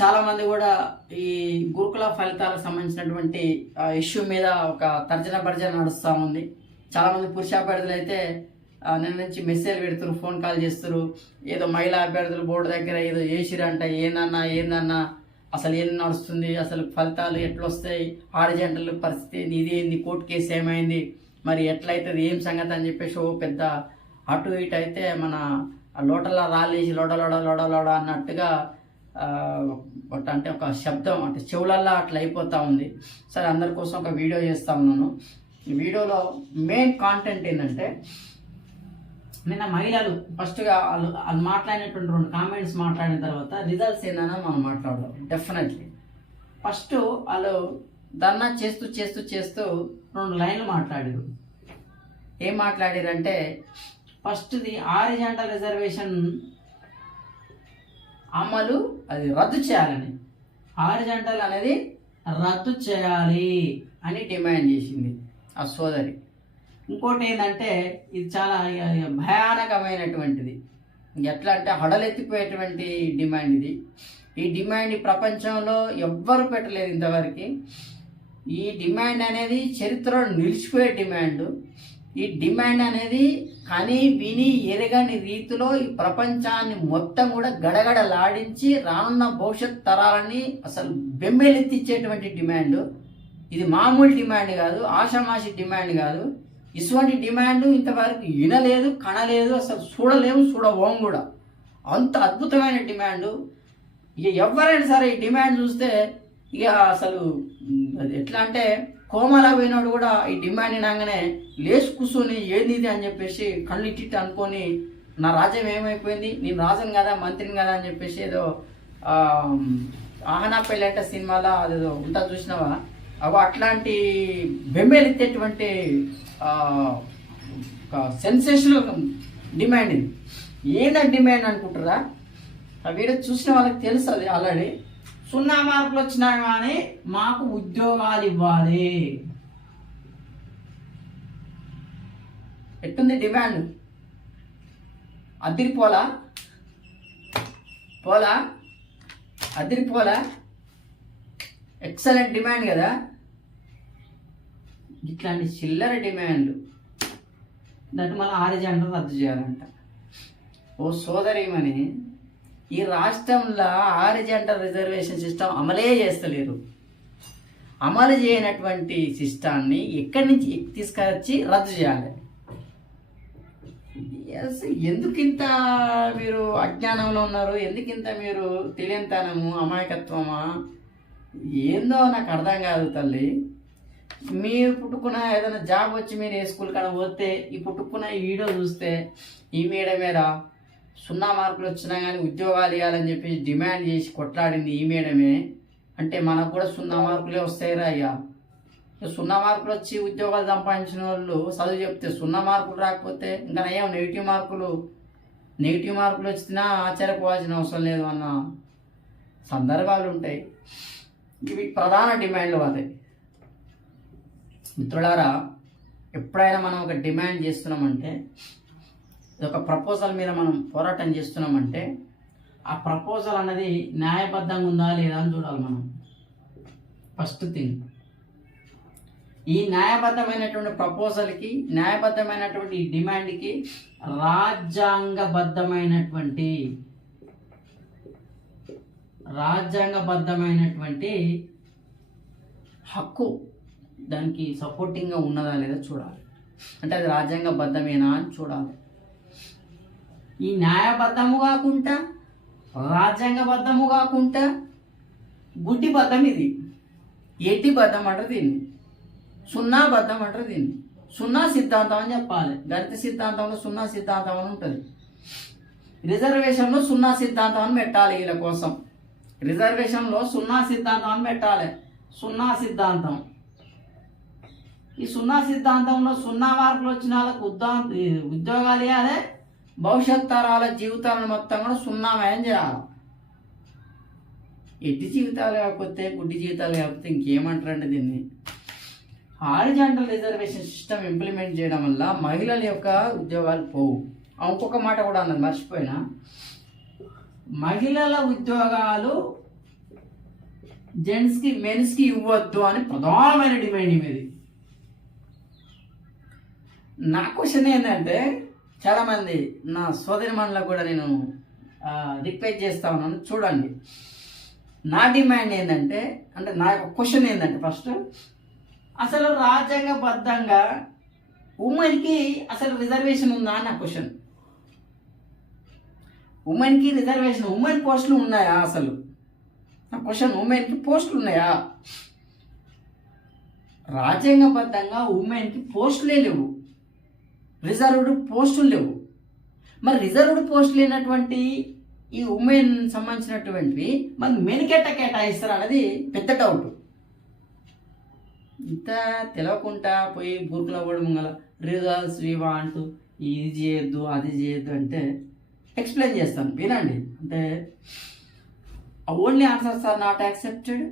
చాలామంది కూడా ఈ గురుకుల ఫలితాలకు సంబంధించినటువంటి ఇష్యూ మీద ఒక తర్జన భర్జన నడుస్తూ ఉంది. చాలామంది పురుష అభ్యర్థులు అయితే నిన్న నుంచి మెసేజ్ పెడుతున్నారు ఫోన్ కాల్ చేస్తారు ఏదో మహిళా అభ్యర్థులు బోర్డు దగ్గర ఏదో వేసిరంట ఏందన్నా ఏందన్నా అసలు ఏం నడుస్తుంది? అసలు ఫలితాలు ఎట్లొస్తాయి? వస్తాయి ఆరు పరిస్థితి ఇదేంది? ఇది ఏంది కోర్టు కేసు ఏమైంది? మరి ఎట్లయితుంది? ఏం సంగతి? అని చెప్పేసి ఓ పెద్ద అటు ఇటు అయితే మన లోటల రాలేసి లోడ లోడ లోడ లోడ అన్నట్టుగా అంటే ఒక శబ్దం అంటే చెవులల్లా అట్లా అయిపోతూ ఉంది. సరే అందరి కోసం ఒక వీడియో చేస్తా ఉన్నాను. వీడియోలో మెయిన్ కాంటెంట్ ఏంటంటే నిన్న మహిళలు ఫస్ట్గా వాళ్ళు వాళ్ళు మాట్లాడినటువంటి రెండు కామెంట్స్ మాట్లాడిన తర్వాత రిజల్ట్స్ ఏందన్నా మనం మాట్లాడదాం డెఫినెట్లీ ఫస్ట్ వాళ్ళు ధర్నా చేస్తూ చేస్తూ చేస్తూ రెండు లైన్లు మాట్లాడారు. ఏం మాట్లాడారంటే ఫస్ట్ది ఆరిజెంటల్ రిజర్వేషన్ అమలు అది రద్దు చేయాలని హారిజంటల్ అనేది రద్దు చేయాలి అని డిమాండ్ చేసింది ఆ సోదరి. ఇంకోటి ఏంటంటే ఇది చాలా భయానకమైనటువంటిది. ఎట్లా అంటే హడలెత్తిపోయేటువంటి డిమాండ్ ఇది. ఈ డిమాండ్ ప్రపంచంలో ఎవ్వరు పెట్టలేదు ఇంతవరకు. ఈ డిమాండ్ అనేది చరిత్రలో నిలిచిపోయే డిమాండ్. ఈ డిమాండ్ అనేది కని విని ఎరగని రీతిలో ఈ ప్రపంచాన్ని మొత్తం కూడా గడగడలాడించి రానున్న భవిష్యత్ తరాలని అసలు బెంబేలెత్తిచ్చేటువంటి డిమాండ్. ఇది మామూలు డిమాండ్ కాదు ఆషామాషి డిమాండ్ కాదు. ఇటువంటి డిమాండ్ ఇంతవరకు వినలేదు కనలేదు అసలు చూడలేము చూడబోం కూడా. అంత అద్భుతమైన డిమాండ్. ఇక ఎవరైనా సరే ఈ డిమాండ్ చూస్తే ఇక అసలు అది ఎట్లా అంటే కోమలా పోయినోడు కూడా ఈ డిమాండ్ వినగానే లేచి కూర్చొని ఏంది ఇది? అని చెప్పేసి కళ్ళు ఇట్టి అనుకొని నా రాజ్యం ఏమైపోయింది? నేను రాజం కదా? మంత్రిని కదా? అని చెప్పేసి ఏదో ఆ, ఆహనా అంటే సినిమాలో అదేదో ఉంటా చూసినావా? అవి అట్లాంటి బెంబేలెత్తేటువంటి ఒక సెన్సేషనల్ డిమాండ్ ఇది. ఏంటంటే డిమాండ్ అనుకుంటారా ఆ వీడియో చూసిన వాళ్ళకి తెలుసు అది ఆల్రెడీ. సున్నా మార్కులు వచ్చినా కానీ మాకు ఉద్యోగాలు ఇవ్వాలి. ఎట్టుంది డిమాండ్? అదిరిపోలా? పోలా? అదిరిపోలా? ఎక్సలెంట్ డిమాండ్ కదా. ఇట్లాంటి చిల్లర డిమాండ్. దాన్ని మళ్ళీ ఆరిజెండర్ రద్దు చేయాలంట. ఓ సోదరిమని ఈ రాష్ట్రంలో ఆరిజెంటల్ రిజర్వేషన్ సిస్టమ్ అమలే చేస్తలేరు. అమలు చేయనటువంటి సిస్టాన్ని ఎక్కడి నుంచి తీసుకొచ్చి రద్దు చేయాలి. ఎస్, ఎందుకింత మీరు అజ్ఞానంలో ఉన్నారు? ఎందుకింత మీరు తెలియంతనము అమాయకత్వమా? ఏందో నాకు అర్థం కాదు తల్లి. మీరు పుట్టుకున్న ఏదైనా జాబ్ వచ్చి మీరు ఏ స్కూల్ కాడ పోతే ఈ పుట్టుకున్న ఈ వీడియో చూస్తే ఈ మేడమేరా సున్నా మార్కులు వచ్చినా కానీ ఉద్యోగాలు ఇవ్వాలని చెప్పి డిమాండ్ చేసి కొట్లాడింది ఈ మేడమే. అంటే మనకు కూడా సున్నా మార్కులే వస్తాయిరా అయ్యా. సున్నా మార్కులు వచ్చి ఉద్యోగాలు సంపాదించిన వాళ్ళు చదువు చెప్తే సున్నా మార్కులు రాకపోతే ఇంకా నయ్యం నెగిటివ్ మార్కులు? నెగిటివ్ మార్కులు వచ్చినా ఆశ్చర్యపోవాల్సిన అవసరం లేదు అన్న. సందర్భాలు ఉంటాయి. ఇవి ప్రధాన డిమాండ్లు అదే. మిత్రులారా ఎప్పుడైనా మనం ఒక డిమాండ్ చేస్తున్నామంటే ఒక ప్రపోజల్ మీద మనం పోరాటం చేస్తున్నామంటే ఆ ప్రపోజల్ అన్నది న్యాయబద్ధంగా ఉందా లేదా అని చూడాలి మనం. ఫస్ట్ థింగ్ ఈ న్యాయబద్ధమైనటువంటి ప్రపోజల్కి న్యాయబద్ధమైనటువంటి డిమాండ్కి రాజ్యాంగబద్ధమైనటువంటి రాజ్యాంగబద్ధమైనటువంటి హక్కు దానికి సపోర్టింగ్గా ఉన్నదా లేదా చూడాలి. అంటే అది రాజ్యాంగబద్ధమేనా అని చూడాలి. ఈ న్యాయబద్ధము కాకుండా రాజ్యాంగబద్ధము కాకుండా గుడ్డి బద్ధం ఇది. ఎట్టి బద్ధం అంటారు దీన్ని. సున్నా బద్ధం అంటారు దీన్ని. సున్నా సిద్ధాంతం అని చెప్పాలి. గణిత సిద్ధాంతంలో సున్నా సిద్ధాంతం అని ఉంటుంది. రిజర్వేషన్లో సున్నా సిద్ధాంతం అని పెట్టాలి వీళ్ళ కోసం. రిజర్వేషన్లో సున్నా సిద్ధాంతం అని పెట్టాలి. సున్నా సిద్ధాంతం. ఈ సున్నా సిద్ధాంతంలో సున్నా మార్కులు వచ్చిన వాళ్ళకు ఉద్యోగాలు ఇవ్వాలి. భవిష్యత్ తరాల జీవితాలను మొత్తం కూడా సున్నామయం చేయాలి. ఎట్టి జీవితాలు కాకపోతే గుడ్డి జీవితాలు కాకపోతే ఇంకేమంటారంటే దీన్ని? హారిజాంటల్ రిజర్వేషన్ సిస్టమ్ ఇంప్లిమెంట్ చేయడం వల్ల మహిళల యొక్క ఉద్యోగాలు పోవు. ఇంకొక మాట కూడా అన్నది మర్చిపోయినా. మహిళల ఉద్యోగాలు జెంట్స్కి మెన్స్కి ఇవ్వద్దు అని ప్రధానమైన డిమాండ్ ఇది. నా క్వశ్చన్ ఏంటంటే చాలామంది నా సోదరి మనలకు కూడా నేను రిక్వెస్ట్ చేస్తా ఉన్నాను. చూడండి. నా డిమాండ్ ఏంటంటే అంటే నా యొక్క క్వశ్చన్ ఏంటంటే ఫస్ట్ అసలు రాజ్యాంగబద్ధంగా ఉమెన్కి అసలు రిజర్వేషన్ ఉందా అని నా క్వశ్చన్ ఉమెన్కి రిజర్వేషన్ ఉమెన్ పోస్టులు ఉన్నాయా అసలు? నా క్వశ్చన్ ఉమెన్కి పోస్టులు ఉన్నాయా? రాజ్యాంగబద్ధంగా ఉమెన్కి పోస్టులే లేవు. రిజర్వ్డ్ పోస్టులు లేవు. మరి రిజర్వ్డ్ పోస్ట్ లేనటువంటి ఈ ఉమెన్ సంబంధించినటువంటివి మరి మెనికెట్ట కేటాయిస్తారు అనేది పెద్ద డౌట్. ఇంత తెలవకుండా పోయి బూర్కులు అవ్వడం గల రిజల్ట్స్ ఇవా అంటూ ఇది చేయొద్దు అది చేయొద్దు అంటే ఎక్స్ప్లెయిన్ చేస్తాను. వినండి. అంటే only answers are not accepted